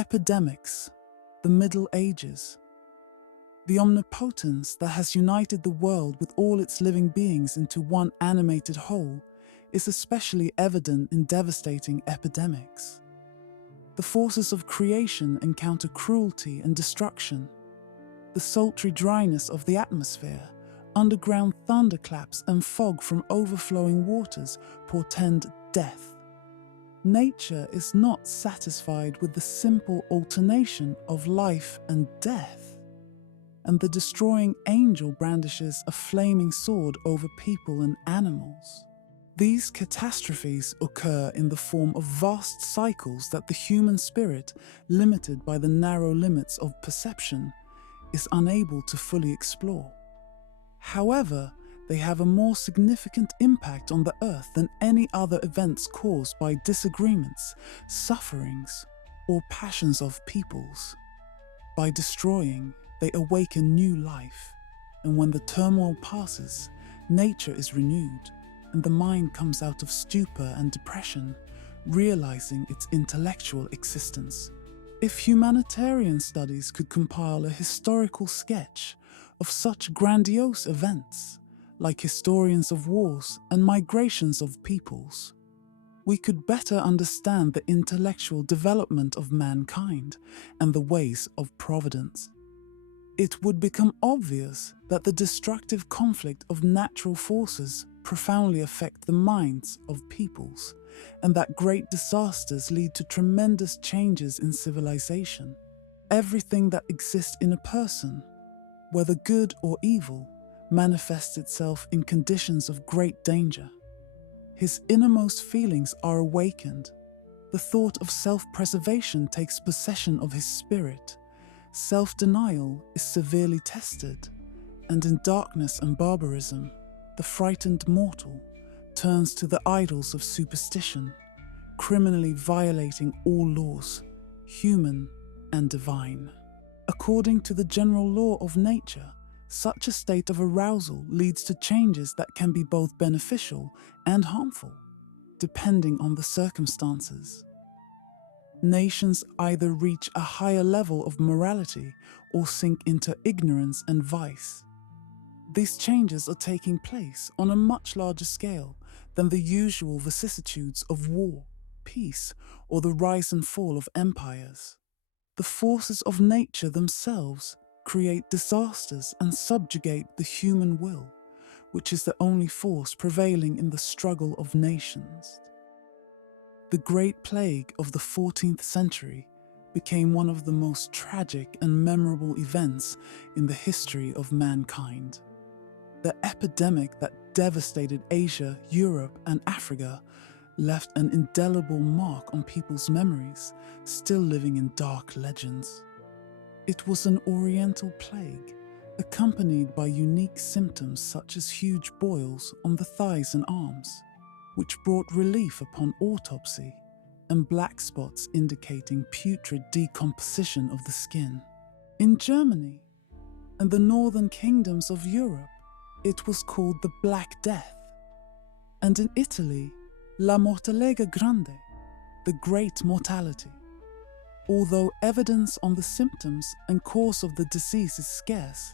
Epidemics, the Middle Ages. The omnipotence that has united the world with all its living beings into one animated whole is especially evident in devastating epidemics. The forces of creation encounter cruelty and destruction. The sultry dryness of the atmosphere, underground thunderclaps, and fog from overflowing waters portend death. Nature is not satisfied with the simple alternation of life and death, and the destroying angel brandishes a flaming sword over people and animals. These catastrophes occur in the form of vast cycles that the human spirit, limited by the narrow limits of perception, is unable to fully explore. However, they have a more significant impact on the earth than any other events caused by disagreements, sufferings, or passions of peoples. By destroying, they awaken new life, and when the turmoil passes, nature is renewed, and the mind comes out of stupor and depression, realizing its intellectual existence. If humanitarian studies could compile a historical sketch of such grandiose events, like historians of wars and migrations of peoples, we could better understand the intellectual development of mankind and the ways of providence. It would become obvious that the destructive conflict of natural forces profoundly affect the minds of peoples, and that great disasters lead to tremendous changes in civilization. Everything that exists in a person, whether good or evil, manifests itself in conditions of great danger. His innermost feelings are awakened. The thought of self-preservation takes possession of his spirit. Self-denial is severely tested, and in darkness and barbarism, the frightened mortal turns to the idols of superstition, criminally violating all laws, human and divine. According to the general law of nature, such a state of arousal leads to changes that can be both beneficial and harmful, depending on the circumstances. Nations either reach a higher level of morality or sink into ignorance and vice. These changes are taking place on a much larger scale than the usual vicissitudes of war, peace, or the rise and fall of empires. The forces of nature themselves create disasters and subjugate the human will, which is the only force prevailing in the struggle of nations. The Great Plague of the 14th century became one of the most tragic and memorable events in the history of mankind. The epidemic that devastated Asia, Europe, and Africa left an indelible mark on people's memories, still living in dark legends. It was an Oriental plague, accompanied by unique symptoms such as huge boils on the thighs and arms, which brought relief upon autopsy, and black spots indicating putrid decomposition of the skin. In Germany and the northern kingdoms of Europe, it was called the Black Death, and in Italy, La Mortalega Grande, the Great Mortality. Although evidence on the symptoms and cause of the disease is scarce,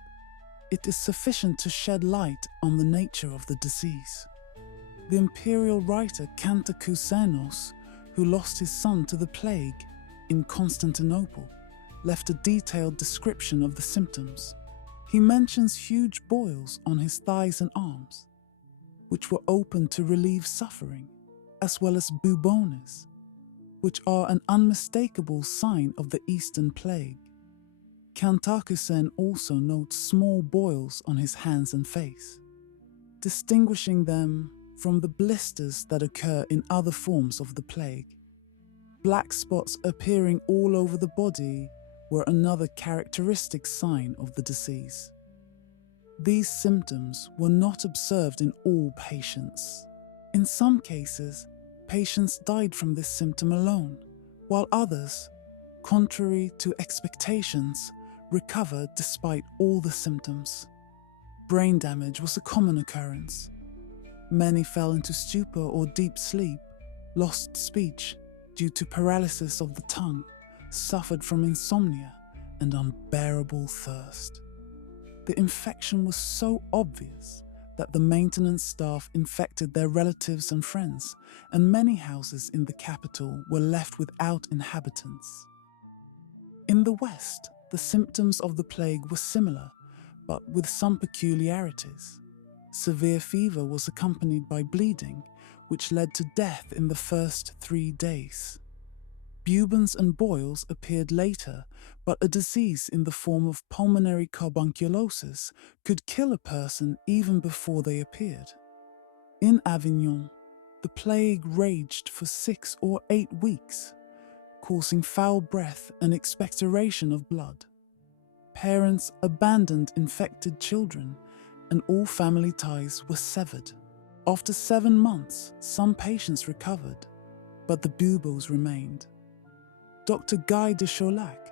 it is sufficient to shed light on the nature of the disease. The imperial writer Cantacusenos, who lost his son to the plague in Constantinople, left a detailed description of the symptoms. He mentions huge boils on his thighs and arms, which were opened to relieve suffering, as well as bubones, which are an unmistakable sign of the Eastern plague. Cantacusen also notes small boils on his hands and face, distinguishing them from the blisters that occur in other forms of the plague. Black spots appearing all over the body were another characteristic sign of the disease. These symptoms were not observed in all patients. In some cases, patients died from this symptom alone, while others, contrary to expectations, recovered despite all the symptoms. Brain damage was a common occurrence. Many fell into stupor or deep sleep, lost speech due to paralysis of the tongue, suffered from insomnia and unbearable thirst. The infection was so obvious that the maintenance staff infected their relatives and friends, and many houses in the capital were left without inhabitants. In the West, the symptoms of the plague were similar, but with some peculiarities. Severe fever was accompanied by bleeding, which led to death in the first 3 days. Bubons and boils appeared later, but a disease in the form of pulmonary carbunculosis could kill a person even before they appeared. In Avignon, the plague raged for 6 or 8 weeks, causing foul breath and expectoration of blood. Parents abandoned infected children, and all family ties were severed. After 7 months, some patients recovered, but the buboes remained. Dr. Guy de Chauliac,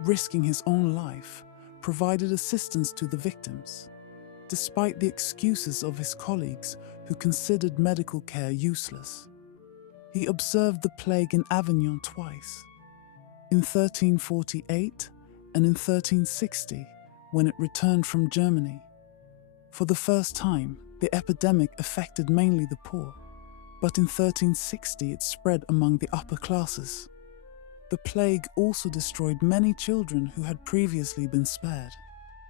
risking his own life, provided assistance to the victims, despite the excuses of his colleagues who considered medical care useless. He observed the plague in Avignon twice, in 1348 and in 1360, when it returned from Germany. For the first time, the epidemic affected mainly the poor, but in 1360 it spread among the upper classes. The plague also destroyed many children who had previously been spared.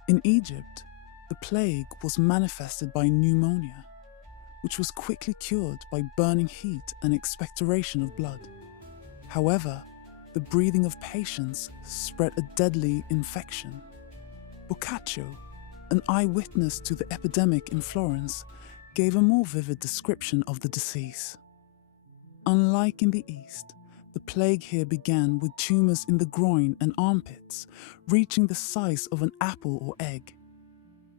In Egypt, the plague was manifested by pneumonia, which was quickly cured by burning heat and expectoration of blood. However, the breathing of patients spread a deadly infection. Boccaccio, an eyewitness to the epidemic in Florence, gave a more vivid description of the disease. Unlike in the East, the plague here began with tumors in the groin and armpits, reaching the size of an apple or egg.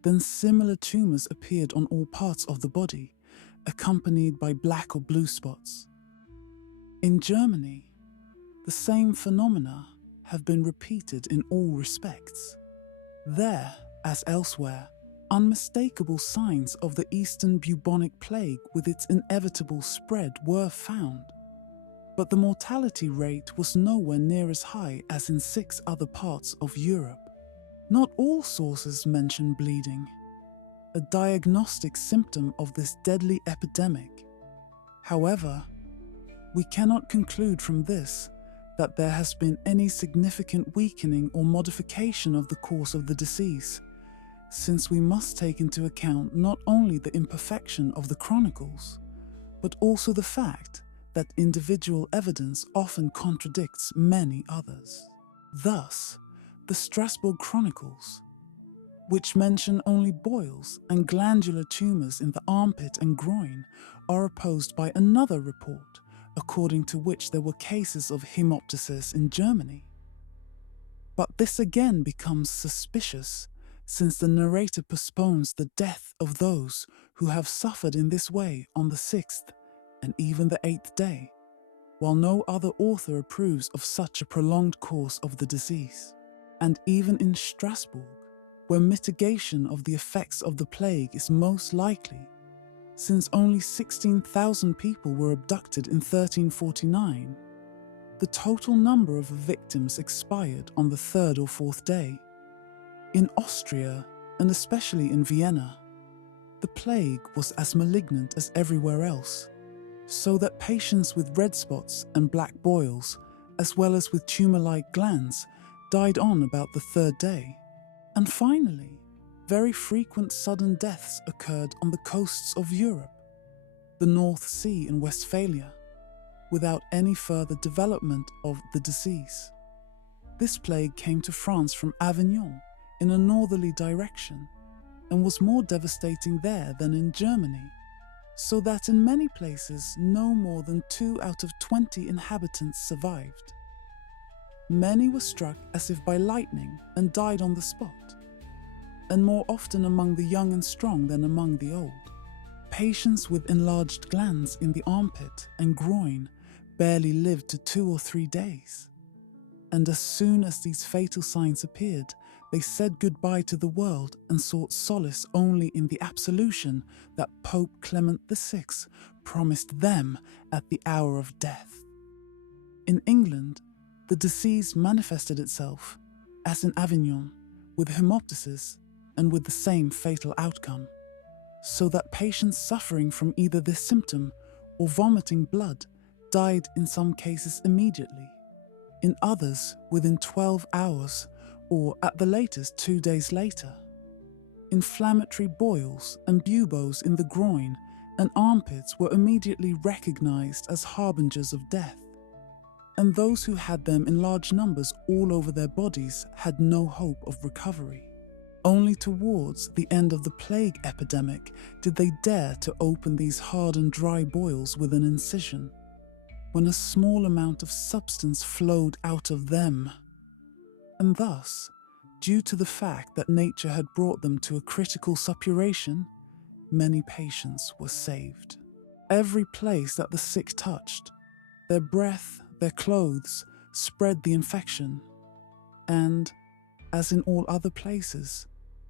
Then similar tumors appeared on all parts of the body, accompanied by black or blue spots. In Germany, the same phenomena have been repeated in all respects. There, as elsewhere, unmistakable signs of the Eastern bubonic plague with its inevitable spread were found. But the mortality rate was nowhere near as high as in 6 other parts of Europe. Not all sources mention bleeding, a diagnostic symptom of this deadly epidemic. However, we cannot conclude from this that there has been any significant weakening or modification of the course of the disease, since we must take into account not only the imperfection of the chronicles, but also the fact that individual evidence often contradicts many others. Thus, the Strasbourg Chronicles, which mention only boils and glandular tumors in the armpit and groin, are opposed by another report, according to which there were cases of hemoptysis in Germany. But this again becomes suspicious, since the narrator postpones the death of those who have suffered in this way on the 6th and even the 8th day, while no other author approves of such a prolonged course of the disease. And even in Strasbourg, where mitigation of the effects of the plague is most likely, since only 16,000 people were abducted in 1349, the total number of victims expired on the 3rd or 4th day. In Austria, and especially in Vienna, the plague was as malignant as everywhere else, so that patients with red spots and black boils, as well as with tumor-like glands, died on about the 3rd day. And finally, very frequent sudden deaths occurred on the coasts of Europe, the North Sea and Westphalia, without any further development of the disease. This plague came to France from Avignon in a northerly direction, and was more devastating there than in Germany, so that in many places no more than 2 out of 20 inhabitants survived. Many were struck as if by lightning and died on the spot, and more often among the young and strong than among the old. Patients with enlarged glands in the armpit and groin barely lived to 2 or 3 days, and as soon as these fatal signs appeared, they said goodbye to the world and sought solace only in the absolution that Pope Clement VI promised them at the hour of death. In England, The disease manifested itself, as in Avignon, with hemoptysis and with the same fatal outcome, so that patients suffering from either this symptom or vomiting blood died in some cases immediately, in others within 12 hours or at the latest 2 days later. Inflammatory boils and buboes in the groin and armpits were immediately recognized as harbingers of death, and those who had them in large numbers all over their bodies had no hope of recovery. Only towards the end of the plague epidemic did they dare to open these hard and dry boils with an incision, when a small amount of substance flowed out of them. And thus, due to the fact that nature had brought them to a critical suppuration, many patients were saved. Every place that the sick touched, their breath, their clothes, spread the infection. And, as in all other places,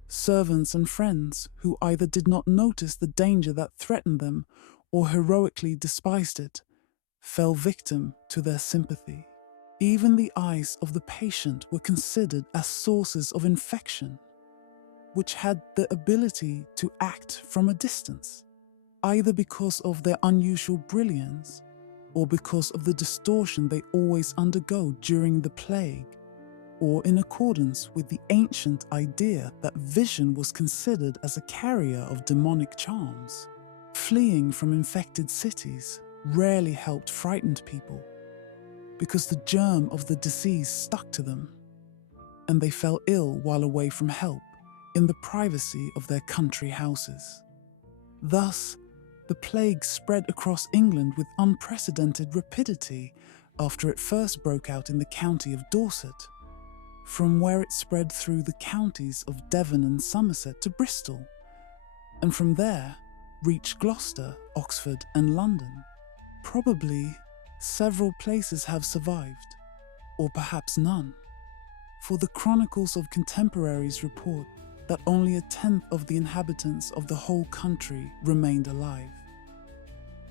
servants and friends who either did not notice the danger that threatened them or heroically despised it, fell victim to their sympathy. Even the eyes of the patient were considered as sources of infection, which had the ability to act from a distance, either because of their unusual brilliance or because of the distortion they always undergo during the plague, or in accordance with the ancient idea that vision was considered as a carrier of demonic charms. Fleeing from infected cities rarely helped frightened people, because the germ of the disease stuck to them, and they fell ill while away from help in the privacy of their country houses. Thus, the plague spread across England with unprecedented rapidity after it first broke out in the county of Dorset, from where it spread through the counties of Devon and Somerset to Bristol, and from there reached Gloucester, Oxford and London. Probably several places have survived, or perhaps none, for the chronicles of contemporaries report that only 1/10 of the inhabitants of the whole country remained alive.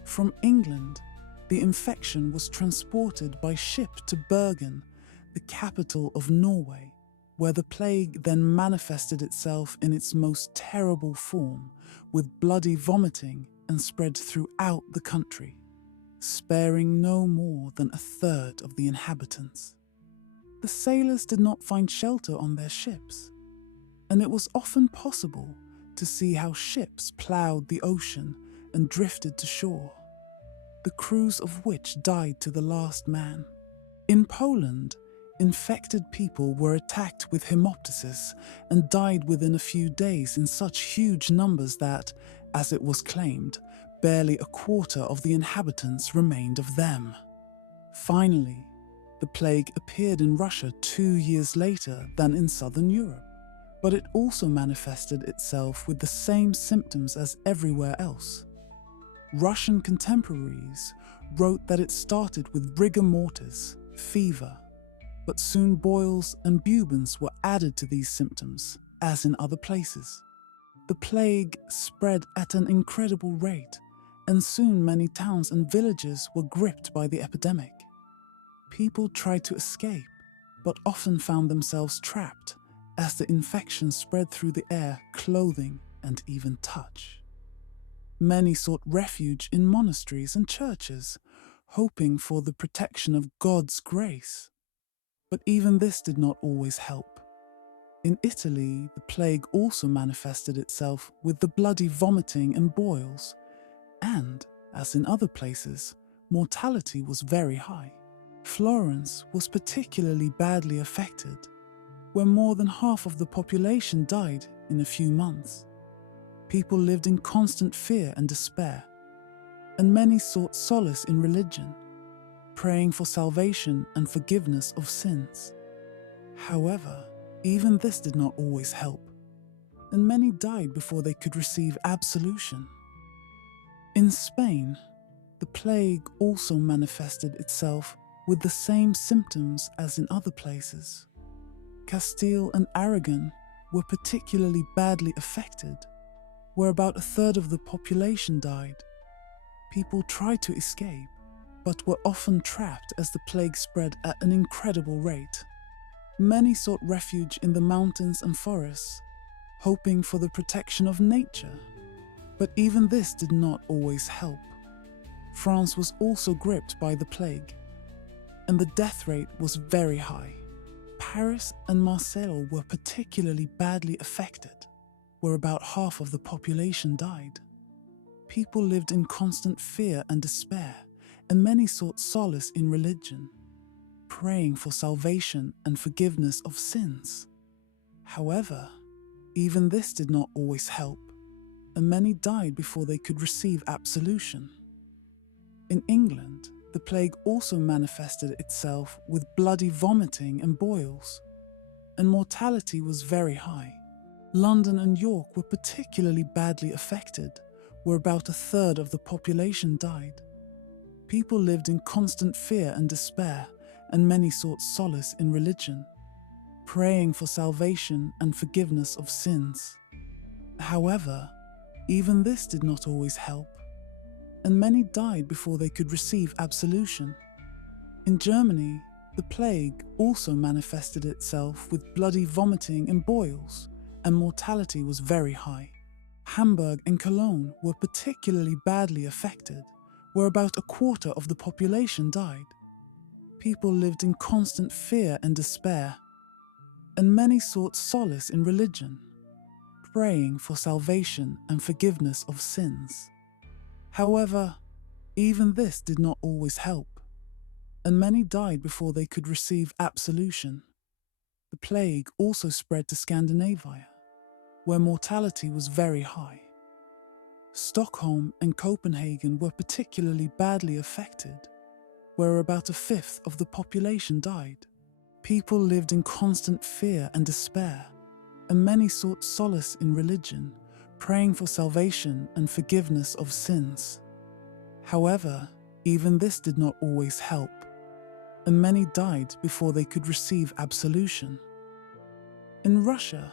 From England, the infection was transported by ship to Bergen, the capital of Norway, where the plague then manifested itself in its most terrible form, with bloody vomiting, and spread throughout the country, sparing no more than 1/3 of the inhabitants. The sailors did not find shelter on their ships, and it was often possible to see how ships ploughed the ocean and drifted to shore, the crews of which died to the last man. In Poland, infected people were attacked with hemoptysis and died within a few days in such huge numbers that, as it was claimed, barely 1/4 of the inhabitants remained of them. Finally, the plague appeared in Russia 2 years later than in southern Europe, but it also manifested itself with the same symptoms as everywhere else. Russian contemporaries wrote that it started with rigor mortis, fever, but soon boils and bubons were added to these symptoms, as in other places. The plague spread at an incredible rate, and soon many towns and villages were gripped by the epidemic. People tried to escape, but often found themselves trapped as the infection spread through the air, clothing, and even touch. Many sought refuge in monasteries and churches, hoping for the protection of God's grace. But even this did not always help. In Italy, the plague also manifested itself with the bloody vomiting and boils, and, as in other places, mortality was very high. Florence was particularly badly affected, where more than half of the population died in a few months. People lived in constant fear and despair, and many sought solace in religion, praying for salvation and forgiveness of sins. However, even this did not always help, and many died before they could receive absolution. In Spain, the plague also manifested itself with the same symptoms as in other places. Castile and Aragon were particularly badly affected, where about 1/3 of the population died. People tried to escape, but were often trapped as the plague spread at an incredible rate. Many sought refuge in the mountains and forests, hoping for the protection of nature. But even this did not always help. France was also gripped by the plague, and the death rate was very high. Paris and Marseille were particularly badly affected, where about half of the population died. People lived in constant fear and despair, and many sought solace in religion, praying for salvation and forgiveness of sins. However, even this did not always help, and many died before they could receive absolution. In England, the plague also manifested itself with bloody vomiting and boils, and mortality was very high. London and York were particularly badly affected, where about a third of the population died. People lived in constant fear and despair, and many sought solace in religion, praying for salvation and forgiveness of sins. However, even this did not always help, and many died before they could receive absolution. In Germany, the plague also manifested itself with bloody vomiting and boils, and mortality was very high. Hamburg and Cologne were particularly badly affected, where about a quarter of the population died. People lived in constant fear and despair, and many sought solace in religion, praying for salvation and forgiveness of sins. However, even this did not always help, and many died before they could receive absolution. The plague also spread to Scandinavia, where mortality was very high. Stockholm and Copenhagen were particularly badly affected, where about a fifth of the population died. People lived in constant fear and despair, and many sought solace in religion, praying for salvation and forgiveness of sins. However, even this did not always help, and many died before they could receive absolution. In Russia,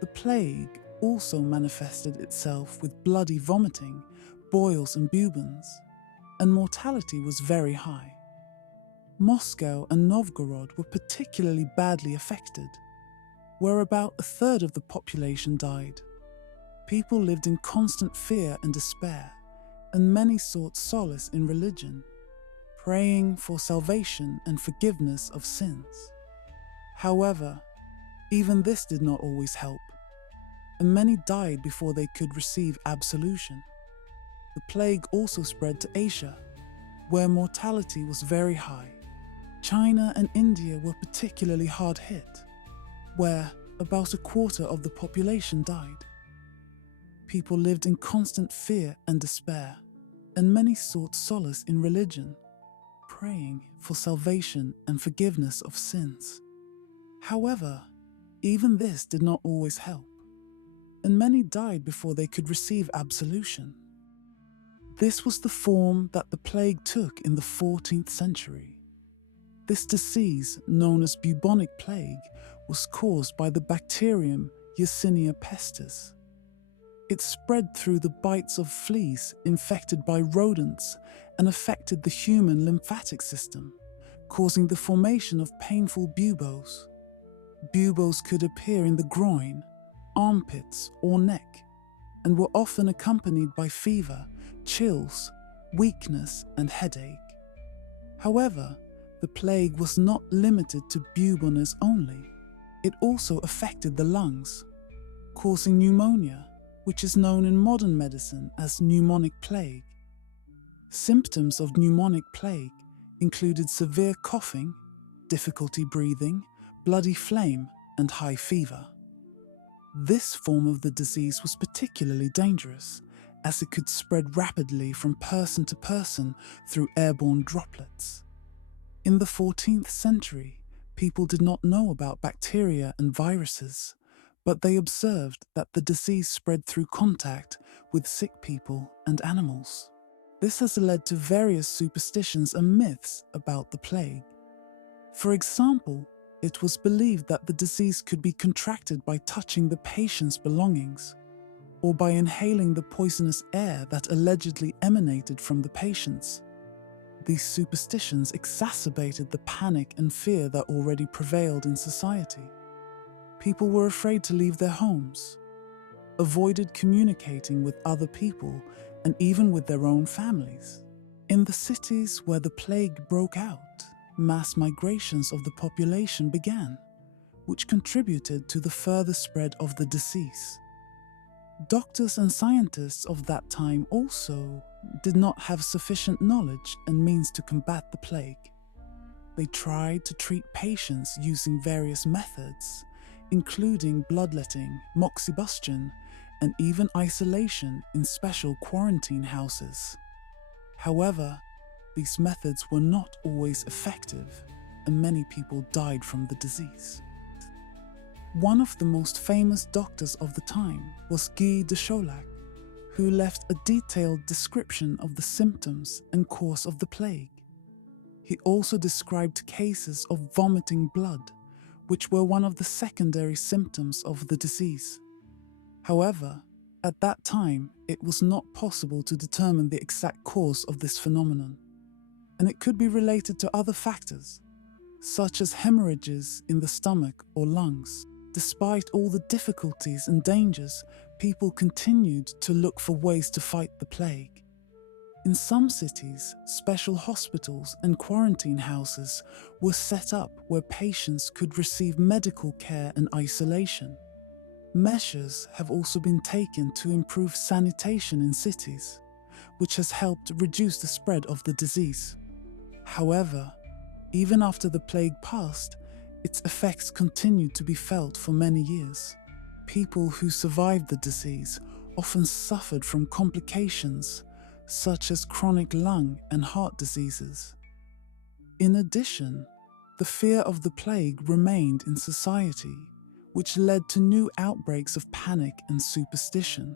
the plague also manifested itself with bloody vomiting, boils and bubons, and mortality was very high. Moscow and Novgorod were particularly badly affected, where about a third of the population died. People lived in constant fear and despair, and many sought solace in religion, praying for salvation and forgiveness of sins. However, even this did not always help, and many died before they could receive absolution. The plague also spread to Asia, where mortality was very high. China and India were particularly hard hit, where about a quarter of the population died. People lived in constant fear and despair, and many sought solace in religion, praying for salvation and forgiveness of sins. However, even this did not always help, and many died before they could receive absolution. This was the form that the plague took in the 14th century. This disease, known as bubonic plague, was caused by the bacterium Yersinia pestis. It spread through the bites of fleas infected by rodents and affected the human lymphatic system, causing the formation of painful buboes. Buboes could appear in the groin, armpits, or neck, and were often accompanied by fever, chills, weakness, and headache. However, the plague was not limited to bubonias only. It also affected the lungs, causing pneumonia, which is known in modern medicine as pneumonic plague. Symptoms of pneumonic plague included severe coughing, difficulty breathing, bloody flame, and high fever. This form of the disease was particularly dangerous, as it could spread rapidly from person to person through airborne droplets. In the 14th century, people did not know about bacteria and viruses, but they observed that the disease spread through contact with sick people and animals. This has led to various superstitions and myths about the plague. For example, it was believed that the disease could be contracted by touching the patient's belongings, or by inhaling the poisonous air that allegedly emanated from the patients. These superstitions exacerbated the panic and fear that already prevailed in society. People were afraid to leave their homes, avoided communicating with other people and even with their own families. In the cities where the plague broke out, mass migrations of the population began, which contributed to the further spread of the disease. Doctors and scientists of that time also did not have sufficient knowledge and means to combat the plague. They tried to treat patients using various methods, including bloodletting, moxibustion, and even isolation in special quarantine houses. However, these methods were not always effective, and many people died from the disease. One of the most famous doctors of the time was Guy de Chauliac, who left a detailed description of the symptoms and course of the plague. He also described cases of vomiting blood, which were one of the secondary symptoms of the disease. However, at that time, it was not possible to determine the exact cause of this phenomenon, and it could be related to other factors, such as hemorrhages in the stomach or lungs. Despite all the difficulties and dangers, people continued to look for ways to fight the plague. In some cities, special hospitals and quarantine houses were set up where patients could receive medical care and isolation. Measures have also been taken to improve sanitation in cities, which has helped reduce the spread of the disease. However, even after the plague passed, its effects continued to be felt for many years. People who survived the disease often suffered from complications such as chronic lung and heart diseases. In addition, the fear of the plague remained in society, which led to new outbreaks of panic and superstition.